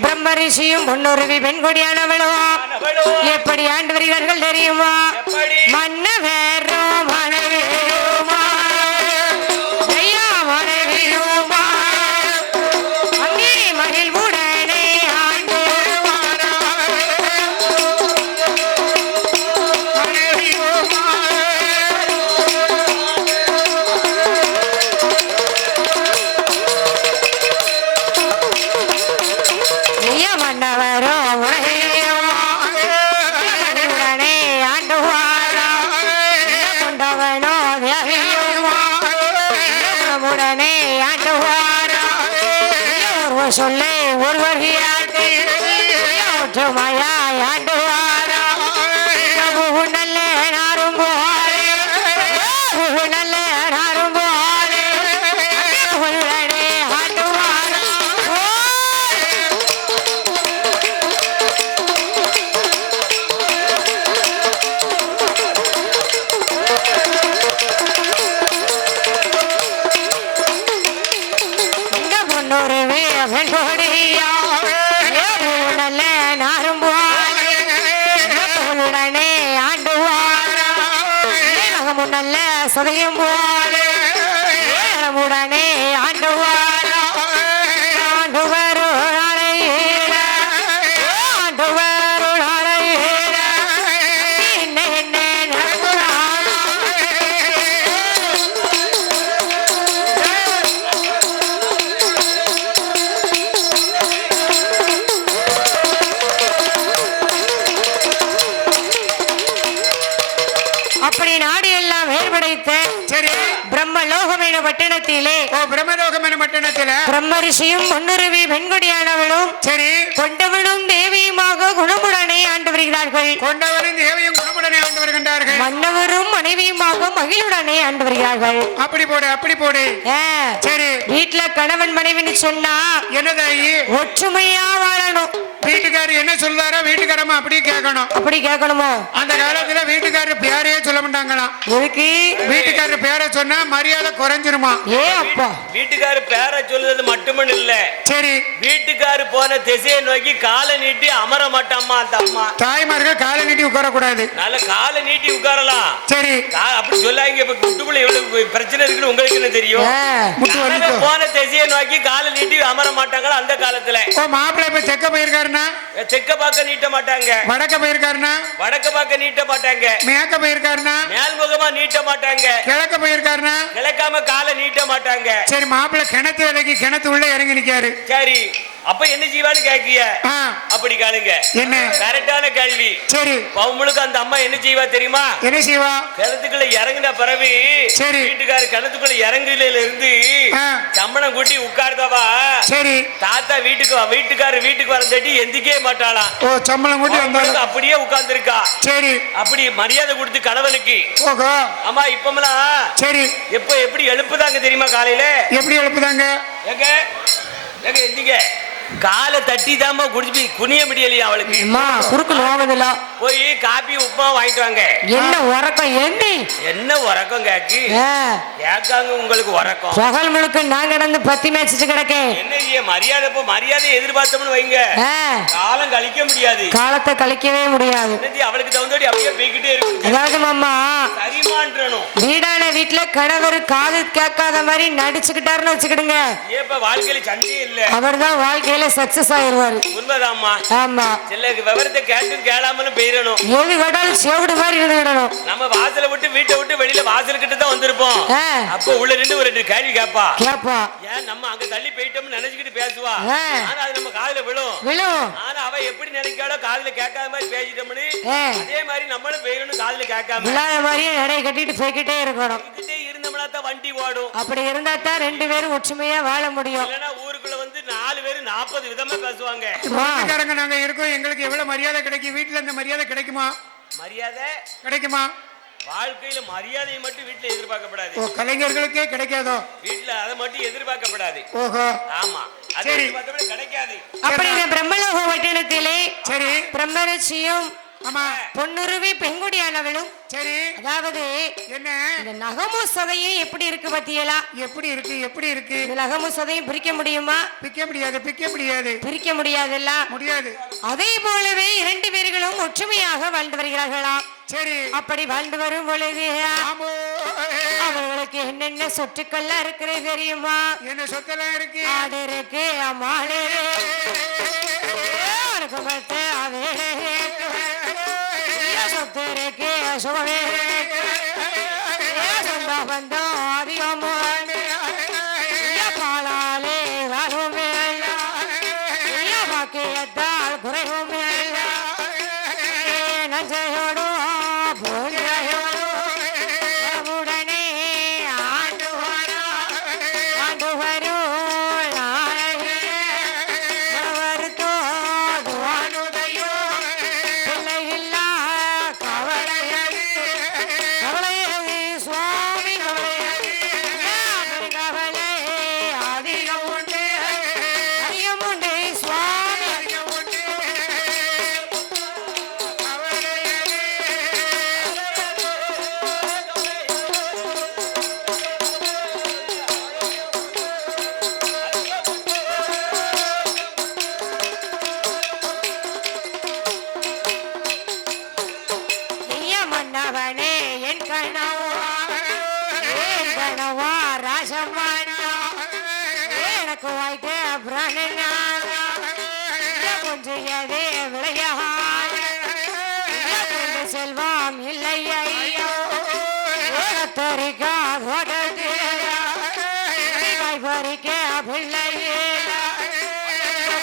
பிரம்ம ரிஷியும் பொன்னுருவி பெண்கொடியானவளும் எப்படி ஆண்டு வருகிறார்கள் தெரியுமா? மன்னவேரோ மனைவியுமா ஐயா மனைவியுமா அங்கே மகிழ்வுடனே ஆண்டு ஐயா மன்னவரோ மனைவியுடனே ஆண்டு கொண்டவனோ உடனே ஆண்டுவாரா சொல்லே ஒருவர் ஒற்றுமையா ஆண்டுவாரா நல்ல நாரும் போலே நல்ல நாரும் போலே உடனே ஆண்டுவாரா பொன்னுருவே வெண்கொடியா நல்ல நாரும் போலே ஆண்டுவாரா நல்ல சதயம் போலே உடனே ஆண்டுவாரா ஆண்டு வரும் ஆண்டு வரும் என்ன என்ன அப்படி நாடு எல்லாம் வேறுபடைத்த சரி, பிரம்மலோகம் என பட்டணத்திலே பிரம்மலோகம் என பட்டணத்துல பிரம்ம ரிஷியும் பொன்னுருவி பெண்கொடியானவளும் சரி கொண்டவனும் தேவியுமாக குணமுடனே ஆண்டு வருகிறார்கள். கொண்டவரும் தேவையும் குணமுடனே ஆண்டு வருகின்றார்கள். மன்னவரும் மனைவியுமாக மகிழுடனே ஆண்டு வருகிறார்கள். அப்படி போடு அப்படி போடு. சரி, வீட்டுல கணவன் மனைவின்னு சொன்னா என்னதாயி ஒற்றுமையா வாழணும். வீட்டுக்காரர் என்ன சொல்றாரோ வீட்டுக்காரமா அப்படி கேட்கணும். அப்படி கேட்கணுமோ? அந்த காலத்துல வீட்டுக்காரர் பேரையே சொல்ல மாட்டாங்களாம். எதுக்கு? வீட்டுக்காரர் பேரை சொன்னா மரியாதை குறைஞ்சிருமா. ஏ அப்பா, வீட்டுக்காரர் பேரை சொல்றது மட்டுமே இல்ல. சரி, வீட்டுக்காரர் போன திசையை நோக்கி காலை நீட்டி அமர மாட்டாமா அந்த அம்மா. தாய்மார்கள் காலை நீட்டி உட்கார கூடாது. நல்ல காலை நீட்டி உட்காரலாம். சரி, அப்படி சொல்லாங்க. இப்ப முட்டுக்குள்ள எவ்வளவு பிரச்சனை இருக்குன்னு உங்களுக்கு என்ன தெரியும்? போன திசையை நோக்கி காலை நீட்டி அமர மாட்டாங்களா அந்த காலத்துல. மாப்பிள்ளை இப்ப செக்க போயிருக்காருன்னா தெக்க பார்க்க நீட்ட மாட்டாங்க. வடக்க போயிருக்காருன்னா வடக்க பார்க்க நீட்ட மாட்டாங்க. மேற்க போயிருக்காருன்னா மேல்முகமா நீட்ட மாட்டாங்க. கிழக்க போயிருக்காருன்னா கிழக்காம காலை நீட்ட மாட்டாங்க. சரி, மாப்பிள்ளை கிணத்து விலைக்கு கிணத்து உள்ள இறங்கி நிக்காரு. சரி, அப்ப என்ன செய்வான்னு கேக்கிய? அப்படி காலுங்க. என்ன கரெக்டான கேள்வி. சரி, பவுமுழுக்கு அந்த அம்மா என்ன செய்வா தெரியுமா? என்ன செய்வா? கிணத்துக்குள்ள இறங்கின பிறகு சரி வீட்டுக்கார கிணத்துக்குள்ள இறங்குல இருந்து சம்மணம் கூட்டி உட்கார்ந்தவா. சரி, தாத்தா வீட்டுக்காரர் வீட்டுக்கு வரந்தட்டி எந்திக்கவே மாட்டாளாம். ஓ, சம்மணம் கூட்டி வந்தாலும் அப்படியே உட்கார்ந்து இருக்கா. சரி, அப்படி மரியாதை கொடுத்து கணவனுக்கு. ஓகோ, ஆமா. இப்பமெல்லாம் சரி எப்ப எப்படி எழுப்புதாங்க தெரியுமா? காலையில எப்படி எழுப்புதாங்க? எங்க எங்க எந்திங்க காலை தட்டி தாமா குடிச்சு குனிய முடியலையா அவளுக்கு? குறுக்கு நோவதில்ல. போய் காபி உப்புமா வாங்கிட்டு வாங்க. என்ன உறக்கம்? என்ன உறக்கம் கேக்கு கேட்காங்க உங்களுக்கு உறக்கம்? பகல் முழுக்க நான் கிடந்து பத்தி மேய்ச்சிட்டு கிடக்கேன். என்ன மரியாதை மரியாதை எதிர்பார்த்தோம்னு வைங்க, காலம் கழிக்க முடியாது. காலத்தை கழிக்கவே முடியாது. அவளுக்கு தகுந்தபடி அப்படியே போய்கிட்டே இருக்கு. அதாவது மாமா சரிமான்றணும். வீடான வீட்டுல கணவர் காது கேட்காத மாதிரி நடிச்சுக்கிட்டாருன்னு வச்சுக்கிடுங்க. ஏப்ப வாழ்க்கையில சண்டையே இல்ல. அவர் தான் வாழ்க்கையில சக்சஸ் ஆயிருவாரு. உண்மைதாம்மா. ஆமா, சில விவரத்தை கேட்டும் கேளாமலும் போயிடணும். எது கேட்டாலும் சேவடு மாதிரி இருந்துடணும். நம்ம வாசலை விட்டு வீட்டை விட்டு வெளியில வாசல்கிட்ட தான் வந்திருப்போம். அப்ப உள்ள நின்று ஒரு 2 கேள்வி கேட்பா. ஏன் நம்ம அங்க தள்ளி போயிட்டோம்னு நினைச்சுக்கிட்டு பேசுவா. ஆனா அது நம்ம காதுல விழும். ஆனா அவ எப்படி நினைக்காளோ காதுல கேட்காத மாதிரி பேசிட்டோம்னு அதே மாதிரி நம்மளும் பேசணும் காதுல கேட்காம இல்லாத மாதிரியே நடை கட்டிட்டு போய்கிட்டே இருக்கணும். இருந்தோம்னா தான் வண்டி ஓடும். அப்படி இருந்தா தான் 2 பேரும் ஒற்றுமையா வாழ முடியும். இல்லனா ஊருக்குள்ள வந்து 4 பேர் 40 விதமா பேசுவாங்க. வீட்டுக்காரங்க நாங்க இருக்கோம், எங்களுக்கு எவ்வளவு மரியாதை கிடைக்கும், வீட்டுல இந்த மரியாதை கிடைக்குமா? மரியாதை கிடைக்குமா? வாழ்க்கையில மரியாதை மட்டும் வீட்டுல எதிர்பார்க்கப்படாது. ஓ, கலைஞர்களுக்கே கிடைக்காதோ? வீட்டுல அதை மட்டும் எதிர்பார்க்கப்படாது. ஓஹோ, ஆமா, அது மத்தபடி கிடைக்காது. அப்படி பிரம்மலோக வட்டணத்திலே சரி பிரம்மரிஷியும் ஆமா பொன்னுருவி பெண்குடியானவளும் சரி. அதாவது என்ன இந்த நகமும் சதையும் எப்படி இருக்கு பத்தியலா? எப்படி இருக்கு, எப்படி இருக்கு? இந்த நகமும் சதையும் பிரிக்க முடியுமா? பிக்க முடியாது, பிக்க முடியாது, பிரிக்க முடியாதுல்ல. முடியாது. அதே போலவே 2 பேர்களும் ஒற்றுமையாக வாழ்ந்து வருகிறார்களாம். சரி. அப்படி வாழ்ந்து வரும் பொழுது அவர்களுக்கு என்னென்ன சொத்துக்கள்லாம் இருக்கிறது தெரியுமா? என்ன சொத்தெல்லாம் இருக்கு? ஆடு இருக்கு, மாடு சொத்து இருக்கு, சோழ சொந்த பந்தம் அதிகமோ பாலாலே வரும் பாக்கியத்தால் குறைவும் நஞ்சையோடு உடனே ஆண்டு வரும் பிள்ளையில்லா கவலையது சுவாமி கவலை அதிகம் உண்டு சுவாமி மன்னவனே என் கணவா ராசம்மானா எனக்கு வாய்த்த பிராணனா கொஞ்சம் எதே விளையாட செல்வம் இல்லை ஐயோ தரிக்கா தோட்டத்து பறிக்க பிள்ளை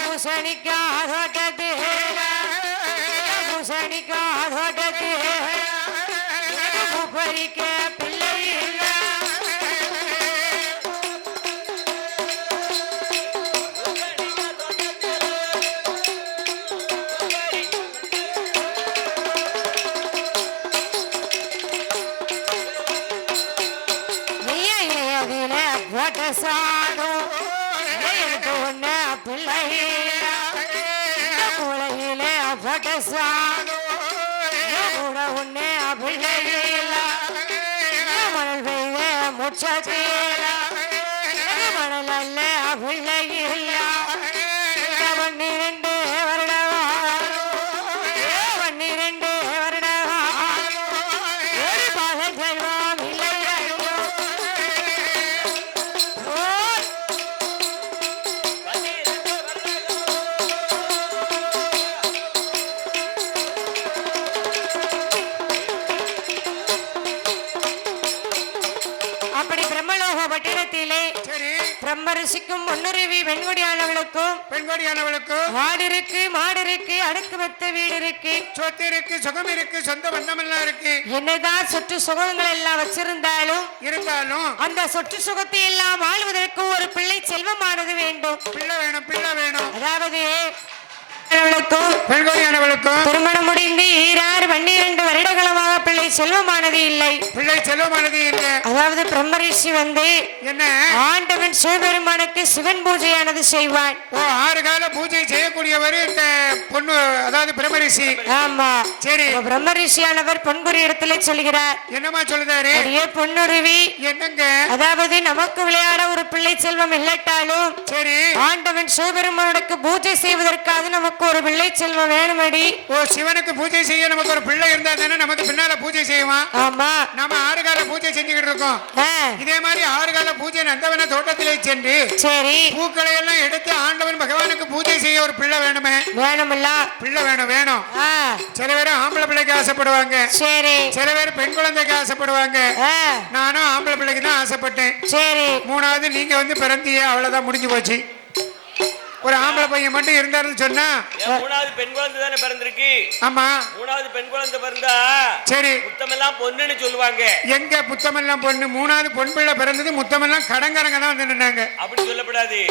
பூசணிக்கா தோட்டத்து பூசணிக்கா தோட்டத்து பறிக்க பிள்ளை சாடும் எனக்கு ஒண்ணு பிள்ளை உலகில பட்ட சாடும் கூட ஒண்ணு பிள்ளை மணல் பெய்த முச்சத்தீர மணல் அல்ல பிள்ளை இல்ல 12 வருடவா 12 வருடவா ஒரு பகல் செல்வம் இல்லை அப்படி பிரம்மலோக பட்டினத்திலே பிரம்மரிஷிக்கும் பொன்னுருவி பெண்குடியானவளுக்கும் ஆடு இருக்கு, மாடு இருக்கு, அடுக்கு மெத்த வீடு இருக்கு, சொத்து இருக்கு, சுகம் இருக்கு, சொந்த பந்தம் எல்லாம் இருக்கு. என்னதான் சொத்து சுகங்கள் எல்லாம் வச்சிருந்தாலும் அந்த சொத்து சுகத்தை எல்லாம் வாழ்வதற்கு ஒரு பிள்ளை செல்வமானது வேண்டும். பிள்ளை வேணும், பிள்ளை வேணும். அதாவது பெண்குடியானவளுக்கும் திருமணம் முடிந்து 12 வருடகாலமாக பிள்ளை செல்வமானது இல்லை. பிள்ளை செல்வமானது இல்லை. அதாவது பிரம்மரிஷி வந்து என்ன ஆண்டவன் சிவபெருமானுக்கு சிவன் பூஜையானது செய்வான். 6 கால பூஜை செய்யக்கூடியவர் இந்த பொண்ணு, அதாவது பிரம்மரிஷி. ஆமா, சரி. பிரம்மரிஷியானவர் பொன்குரி இடத்துல சொல்கிறார். என்னமா சொல்லுதாரு? அடியே பொன்னுருவி, என்னங்க? அதாவது நமக்கு விளையாட ஒரு பிள்ளை செல்வம் இல்லட்டாலும் சரி, ஆண்டவன் சிவபெருமானுக்கு பூஜை செய்வதற்காக நமக்கு ஒரு பிள்ளை செல்வம் வேணுமடி. சிவனுக்கு பூஜை செய்ய நமக்கு ஒரு பிள்ளை இருந்தா தானே நமக்கு பின்னால பூஜை செய்வான். ஆமா, நாம 6 கால பூஜை செஞ்சுக்கிட்டு இருக்கோம். இதே மாதிரி 6 கால பூஜை நந்தவன தோட்டத்திலே சென்று சரி பூக்களை எல்லாம் எடுத்து ஆண்டவன் பகவானுக்கு பூஜை செய்ய ஒரு பிள்ளை வேணுமே. வேணுமில்ல? பிள்ளை வேணும், வேணும். சில பேர் ஆம்பளை பிள்ளைக்கு ஆசைப்படுவாங்க, சரி. சில பேர் பெண் குழந்தைக்கு ஆசைப்படுவாங்க. நானும் ஆம்பளை பிள்ளைக்கு தான் ஆசைப்பட்டேன். சரி. 3வது நீங்க வந்து பிறந்திய, அவ்வளவுதான், முடிஞ்சு போச்சு. ஒரு ஆம்பளை பையன் மட்டும் இருந்தாருன்னு சொன்னா மூணாவது பெண் குழந்தை தானே பிறந்திருக்கு. ஆமா மூணாவது பெண் குழந்தை பிறந்தா சரி முத்தமெல்லாம் பொண்ணுன்னு சொல்லுவாங்க. எங்க புத்தமெல்லாம் பொண்ணு? மூணாவது பொன் பிள்ளை பிறந்தது, முத்தமெல்லாம் கடன்காரங்க தான் வந்து நின்னாங்க. அப்படி சொல்லப்படாது.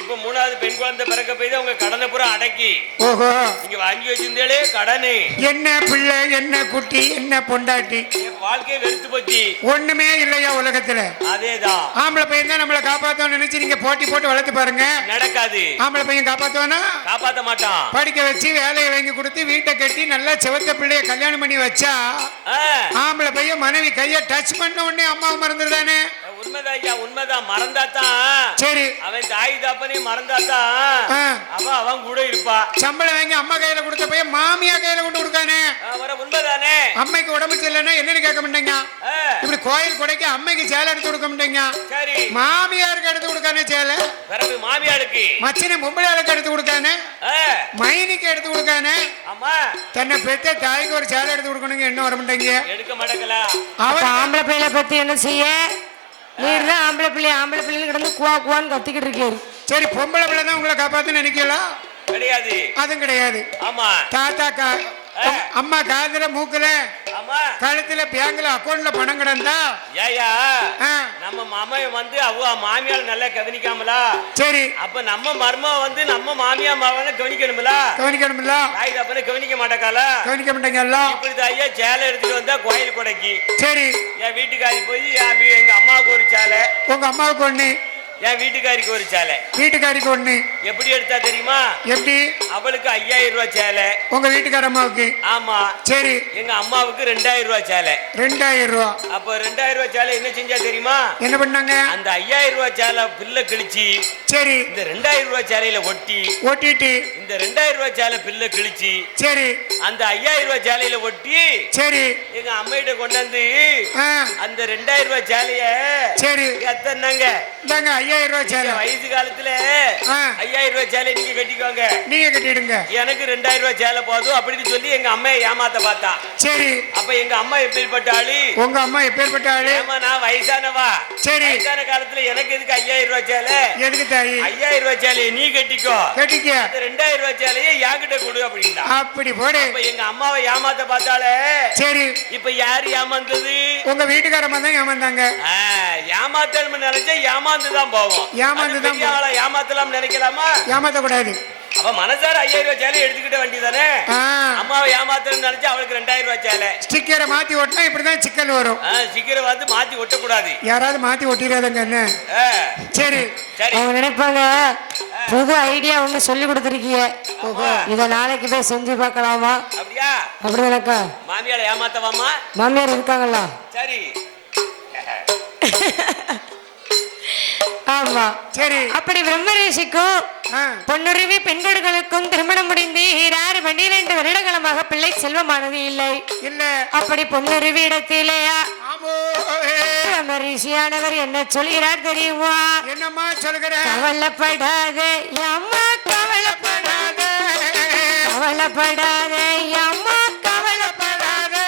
இப்ப மூணாவது பெண் குழந்தை பிறக்க போய் தான் உங்க கடனை பூரா அடக்கி ஓஹோ நீங்க வாங்கி வச்சிருந்தே கடனு. என்ன பிள்ளை, என்ன குட்டி, என்ன பொண்டாட்டி, வாழ்க்கையை வெறுத்து போச்சு. ஒண்ணுமே இல்லையா உலகத்துல? அதேதான். ஆம்பளை பையன் தான் நம்மளை காப்பாத்தணும்னு நினைச்சு நீங்க போட்டி போட்டு வளர்த்து பாருங்க, நடக்காது. ஆம்பளை பையன் காப்பாத்துவானா? காப்பாத்த மாட்டான். படிக்க வச்சு வேலையை வாங்கி கொடுத்து வீட்டை கட்டி நல்லா செவத்த பிள்ளைய கல்யாணம் பண்ணி வச்சா ஆம்பளை பையன் மனைவி கைய டச் பண்ண உடனே அம்மாவை மறந்துடுதானே? உண்மைதான் ஐயா, உண்மைதான். மறந்தாத்தான் சரி, அவன் தாய் தாப்பனையும் மறந்தாத்தான் அவன் கூட இருப்பா. சம்பளம் வாங்கி அம்மா கையில கொடுத்த பையன் மாமியா கையில கொண்டு கொடுக்கானே? உண்மைதானே. அம்மைக்கு உடம்பு சரியில்லைன்னா என்னன்னு கேட்க மாட்டேங்க. இப்படி கோயில் கொடைக்கு அம்மைக்கு சேலை எடுத்து கொடுக்க மாட்டேங்க. சரி, மாமியாருக்கு எடுத்து கொடுக்கானே சேலை. பிறகு மாமியாருக்கு மச்சினை பொம்பளையாளுக்கு எடுத்து கொடுக்கானே, மைனிக்கு எடுத்து கொடுக்கானே. ஆமா, தன்னை பெத்த தாய்க்கு ஒரு சேலை எடுத்து கொடுக்கணுங்க, என்ன வர மாட்டேங்க. எடுக்க மாட்டேங்களா? அவர் ஆம்பளை பிள்ளைய பத்தி என்ன செய்ய? நீர் தான் ஆம்பளை பிள்ளைங்க கிடந்து குவா குவான்னு கத்திக்கிட்டு இருக்காரு. சரி, பொம்பளை பிள்ளை தான் உங்களை காப்பாத்து நினைக்கலாம்? கிடையாது. அதுவும் கிடையாது. ஆமா, தாத்தா அம்மா காதுல மூக்குல கழுத்துல பேங்க்ல அக்கௌண்ட்ல பணம் கிடந்தா ஏயா நம்ம மாமைய வந்து அவ மாமியார் நல்லா கவனிக்காமலா? சரி, அப்ப நம்ம மர்ம வந்து நம்ம மாமியா மாவன கவனிக்கணும்ல? கவனிக்கணும்ல. தாய் தப்பன கவனிக்க மாட்டாங்களா? கவனிக்க மாட்டாங்கல்ல. இப்படி ஐயா சேலை எடுத்துட்டு வந்தா கோயில் கொடைக்கு. சரி, என் வீட்டுக்காரி போய் எங்க அம்மாவுக்கு ஒரு சேலை, உங்க அம்மாவுக்கு ஒண்ணு, என் வீட்டுக்காரிக்கு ஒரு சேலை. வீட்டுக்காரிக்கு ஒண்ணு. எப்படி எடுத்தா தெரியுமா? எப்படி? அவளுக்கு 5000 ரூபாய் சேலை, உங்க வீட்டுக்கார அம்மாவுக்கு. ஆமா. சரி, எங்க அம்மாவுக்கு 2000 ரூபாய் சேலை. 2000 ரூபாய். அப்ப 2000 ரூபாய் சேலை என்ன செஞ்சா தெரியுமா? என்ன பண்ணாங்க? அந்த 5000 ரூபாய் சேலை பில்ல கிழிச்சு, சரி, இந்த 2000 ரூபாய் சேலையில ஒட்டிட்டு இந்த 2000 ரூபாய் சேலை பில்ல கிழிச்சு, சரி, அந்த 5000 ரூபாய் சேலையில ஒட்டி, சரி, எங்க அம்மையிட்ட கொண்டாந்து அந்த 2000 ரூபாய் சேலைய, சரி, எத்தனாங்க? 5000 ரூபாய் சேலை. வயசு காலத்துல 5000 ரூபாய் சேலை நீங்க கட்டிக்கோங்க, நீங்க கட்டிடுங்க, எனக்கு 2000 ரூபாய் சேலை போதும் அப்படின்னு சொல்லி எங்க அம்மையை ஏமாத்த பார்த்தா. சரி, அப்ப எங்க அம்மா எப்பேற்பட்ட ஆளு? உங்க அம்மா எப்பேற்பட்ட ஆளு? நான் வயசானவா. சரி, வயசான காலத்துல எனக்கு எதுக்கு 5000 ரூபாய் சேலை? எதுக்கு தாயி? 5000 ரூபாய் சேலையை நீ கட்டிக்கோ, 2000 ரூபாய் சேலையை என்கிட்ட கொடு அப்படின்னா. அப்படி போடு. இப்ப எங்க அம்மாவை ஏமாத்த பார்த்தாலே. சரி, இப்ப யாரு ஏமாந்தது? உங்க வீட்டுக்காரமா தான் ஏமாந்தாங்க. ஏமாத்தணும் நினைச்சா ஏமாந்துதான் போவோம். ஏமாத்தலாம் நினைக்கலாமா? ஏமாத்த கூடாது. அப்ப மனசார 5000 ரூபாய் சேலை எடுத்துக்கிட்ட வேண்டியதானே? அம்மாவை ஏமாத்தணும் நினைச்சா அவளுக்கு 2000 ரூபாய் சேலை. ஸ்டிக்கரை மாத்தி ஒட்டினா இப்படிதான் சிக்கல் வரும். ஸ்டிக்கரை வந்து மாத்தி ஒட்டக்கூடாது. யாராவது மாத்தி ஒட்டிடாதங்க. என்ன? சரி சரி, அவங்க நினைப்பாங்க புது ஐடியா ஒண்ணு சொல்லி கொடுத்துருக்கீங்க, இத நாளைக்கு போய் செஞ்சு பார்க்கலாமா? அப்படியா? அப்படி நினைக்கா? மாமியாரை ஏமாத்தவாமா? மாமியார் இருக்காங்களா? சரி. ஆமா, சரி. அப்படி பிரம்மரிஷிக்கும் பொன்னுருவி பெண்களுக்கும் திருமணம் முடிந்து 12 வருடகாலமாக பிள்ளை செல்வமானது இல்லை. அப்படி பொன்னுருவி இடத்திலேயா ரிஷியானவர் என்ன சொல்கிறார் தெரியுமா? என்னம்மா சொல்கிறார்? கவலைப்படாதே அம்மா, கவலைப்படாதே, கவலைப்படாதே அம்மா, கவலைப்படாதே,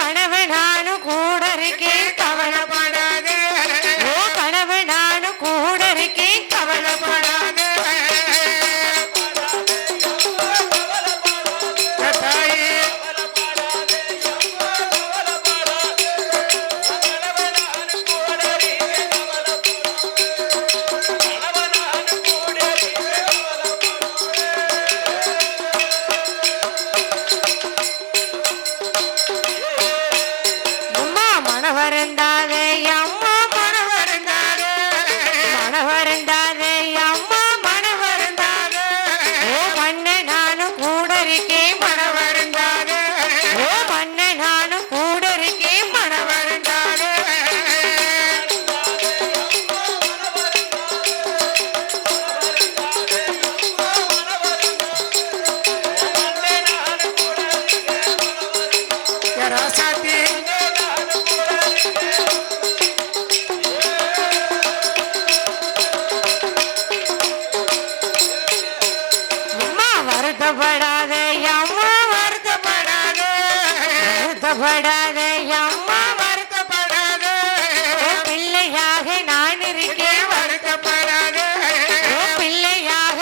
கனவு நானும் கூட இருக்கேன், கவலைப்படாதே, கனவு நானும் கூட இருக்கேன், கவலைப்படாதே. வருத்தப்படாதே அம்மா, வருத்தப்படாதே, வருத்தப்படாதே அம்மா, வருத்தப்படாதே, பிள்ளையாக நான் இருக்கேன், வருத்தப்படாதே, பிள்ளையாக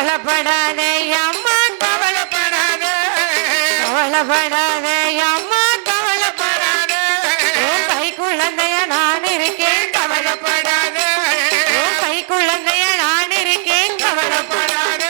கவலைப்படாதே அம்மா கவலைப்படாதே கவலைப்படாதே அம்மா கவலைப்படாதே உன் கை குழந்தைய நான் இருக்கேன் கவலைப்படாதே உன் கை குழந்தைய நான் இருக்கேன் கவலைப்படாதே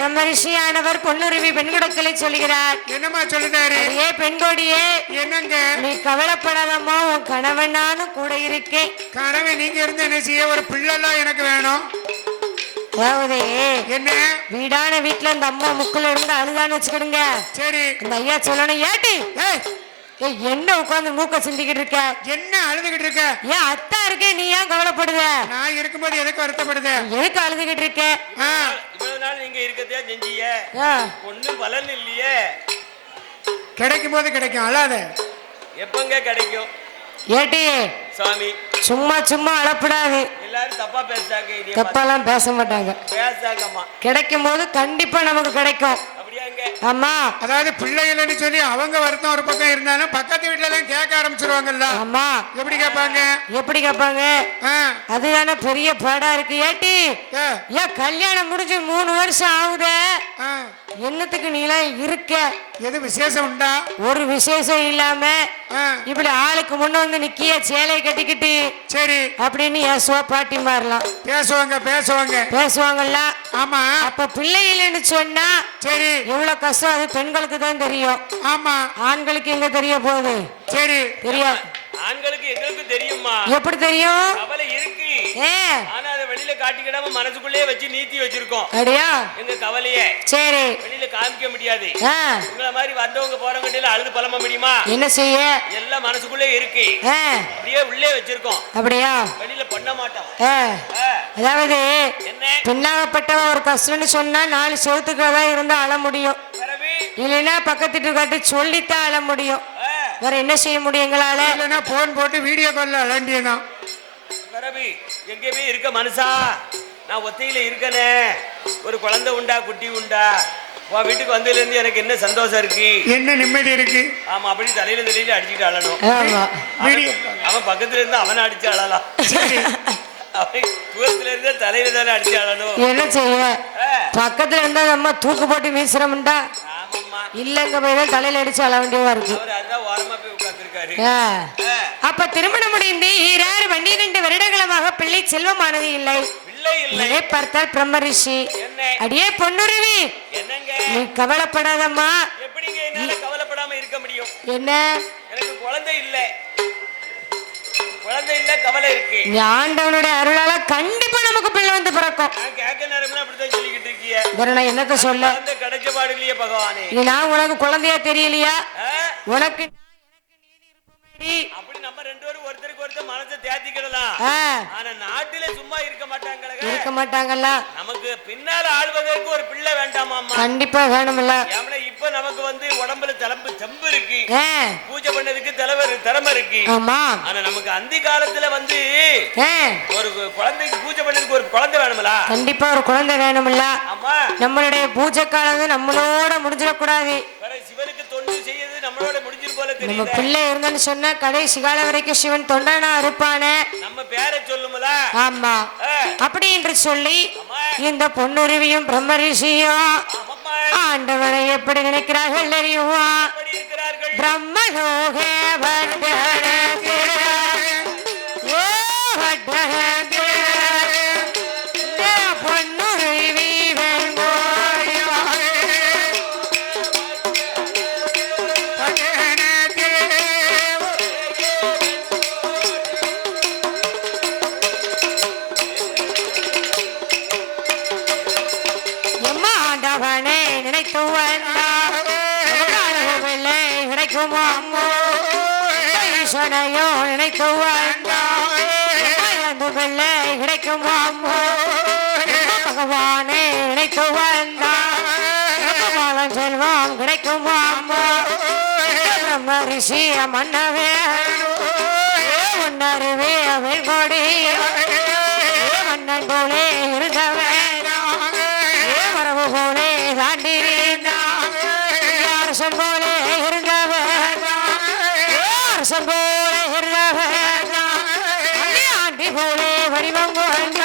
பிரம்மரிஷியானவர் பொன்னுருவி பெண்குடத்திலே சொல்கிறார். என்னமா சொல்லுதாரு? ஏ பெண்கோடியே, என்னங்க? நீ கவலைப்படாதம்மா, உன் கணவன் நானும் கூட இருக்கேன். கணவன் நீங்க இருந்து என்ன செய்ய? ஒரு பிள்ளைலாம் எனக்கு வேணும். அதாவது என்ன வீடான வீட்டுல இந்த அம்மா முக்குல இருந்து அழுதான்னு வச்சுக்கிடுங்க. சரி, இந்த ஐயா சொல்லணும், ஏட்டி என்ன உட்கார்ந்து மூக்க சிந்திக்கிட்டு இருக்க? என்ன அழுதுகிட்டு இருக்க? ஏன் அத்தா இருக்கே, நீ ஏன் கவலைப்படுத? நான் இருக்கும்போது எதுக்கு வருத்தப்படுத? எதுக்கு அழுதுகிட்டு இருக்க? இவ்வளவு நாள் நீங்க இருக்கதே செஞ்சிய ஒண்ணும் பலன் இல்லையே. கிடைக்கும் போது கிடைக்கும், அழாத. எப்பங்க கிடைக்கும்? ஏட்டி சாமி, சும்மா சும்மா அழப்படாது. எல்லாரும் தப்பா பேசுறாங்க. தப்பாலாம் பேச மாட்டாங்க. பேசாங்கம்மா. கிடைக்கும் போது கண்டிப்பா நமக்கு கிடைக்கும். ஆமா, அதாவது பிள்ளைகள்னு சொல்லி அவங்க வருத்தம் ஒரு பக்கம் இருந்தாலும் பக்கத்து வீட்டுல எல்லாம் கேட்க ஆரம்பிச்சிருவாங்கல்ல. ஆமா, எப்படி கேட்பாங்க? எப்படி கேட்பாங்க? அதுதானே பெரிய பாடா இருக்கு. ஏட்டி ஏன் கல்யாணம் முடிஞ்சு 3 வருஷம் ஆகுதே, என்னத்துக்கு நீ எல்லாம் இருக்க? எது விசேஷம் உண்டா? ஒரு விசேஷம் இல்லாம இப்படி ஆளுக்கு முன்ன வந்து நிக்கிய சேலையை கட்டிக்கிட்டு சரி அப்படின்னு ஏசுவா பாட்டி மாறலாம். பேசுவாங்க பேசுவாங்க பேசுவாங்கல்ல. ஆமா, அப்ப பிள்ளைகள்னு சொன்னா சரி எவ்வளவு கஷ்டம் அது பெண்களுக்கு தான் தெரியும். ஆமா, ஆண்களுக்கு எங்க தெரிய போகுது? சரி தெரியாது. ஆண்களுக்கு எங்களுக்கு தெரியுமா? எப்படி தெரியும்? கவலை இருக்கு, ஆனா அதை வெளியில காட்டிக்கிடாம மனசுக்குள்ளே வச்சு நீத்தி வச்சிருக்கோம். அப்படியா? எங்க கவலையே சரி வெளியில காமிக்க முடியாது. உங்களை மாதிரி வந்தவங்க போறவங்க அழுது பழம முடியுமா? என்ன செய்ய? எல்லாம் மனசுக்குள்ளே இருக்கு, அப்படியே உள்ளே வச்சிருக்கோம். அப்படியா? வெளியில பண்ண மாட்டோம். அதாவது என்ன பெண்ணாகப்பட்டவ ஒரு கஷ்டம்னு சொன்னா 4 செவத்துக்குள்ளதான் இருந்தா அழ முடியும், இல்லைன்னா பக்கத்து காட்டு சொல்லித்தான் அழ முடியும். வேற என்ன செய்ய முடியும் எங்களால? இல்லைன்னா போன் போட்டு வீடியோ கால்ல அழண்டியதான். எங்கேயுமே இருக்க மனுஷா, நான் ஒத்தையில இருக்கனே. ஒரு குழந்தை உண்டா, குட்டி உண்டா? உன் வீட்டுக்கு வந்ததுல இருந்து எனக்கு என்ன சந்தோஷம் இருக்கு, என்ன நிம்மதி இருக்கு. ஆமா, அப்படி தலையில அடிச்சுட்டு அழணும். அவன் பக்கத்துல இருந்து அவனை அடிச்சு அழலாம். அவன் தூரத்துல இருந்து தலையில தானே அடிச்சு அழணும். என்ன செய்ய? பக்கத்துல இருந்தா நம்ம தூக்கு போட்டு வீசுறோம்டா, இல்லங்க போய் தலையில அடிச்சு அழ வேண்டியதா இருக்கு. அப்ப திருமணம் முடிந்து 12 வருடங்களமாக பிள்ளை செல்வமானது இல்லை. பார்த்தால் பிரம்மரிஷி, அடியே பொன்னுருவி, நீ கவலைப்படாதம்மா. எப்படிங்க என்னால கவலைப்படாம இருக்க முடியும்? என்ன? எனக்கு குழந்தை இல்லை, குழந்தை இல்ல, கவலை இருக்கு. ஆண்டவனுடைய அருளால கண்டிப்பா நமக்கு பிள்ளை வந்து பிறக்கும். நான் கேட்க நேரம்னா அப்படிதான் சொல்லிக்கிட்டு இருக்கீங்க. வேற நான் என்னத்த சொல்ல? குழந்தை கிடைச்ச பாடு இல்லையே பகவானே. நான் உனக்கு குழந்தையா தெரியலையா? உனக்கு அப்படி நம்ம 2 பேரும் ஒருத்தருக்கு ஒருத்தர் மனசை தேத்திக்கிடலாம். ஆனா நாட்டில சும்மா இருக்க மாட்டாங்கல்ல. நமக்கு பின்னால ஆள்வதற்கு ஒரு பிள்ளை வேண்டாமா? கண்டிப்பா வேணும்ல. இப்ப நமக்கு வந்து உடம்புல தெம்பு இருக்கு, பூஜை பண்ணதுக்கு திறமை இருக்கு. ஆமா, ஆனா நமக்கு அந்த காலத்துல வந்து ஒரு குழந்தைக்கு பூஜை பண்ணதுக்கு ஒரு குழந்தை வேணும்ல. கண்டிப்பா ஒரு குழந்தை வேணும்ல. ஆமா, நம்மளுடைய பூஜை காலம் நம்மளோட முடிஞ்சிடக்கூடாது. சிவனுக்கு தொண்டு செய்யறது நம்மளோட முடிஞ்சிரு போல தெரியுது. நம்ம பிள்ளை இருந்தன்னு சொன்னா கடைசி காலம் வரைக்கும் சிவன் தொண்டனா இருப்பானே. நம்ம பேரை சொல்லுமல. ஆமா, அப்படி என்று சொல்லி இந்த பொன்னுருவியும் பிரம்மரிஷியும் ஆண்டவனை எப்படி நினைக்கிறார்கள் தெரியுமா? பிரம்மலோக கிடைக்கும் பகவானே நினைத்து வந்தான் செல்வம் கிடைக்கும் மரிசி மன்னவே முன்னருவே அவள் கொடி மன்னன் போலே இருந்தவன் மரபு போலே தாண்டினான் அரசன் போலே இருந்தவன் அரசன் போலே இருந்தவன் ஆண்டி போலே வடிவம் கொண்டு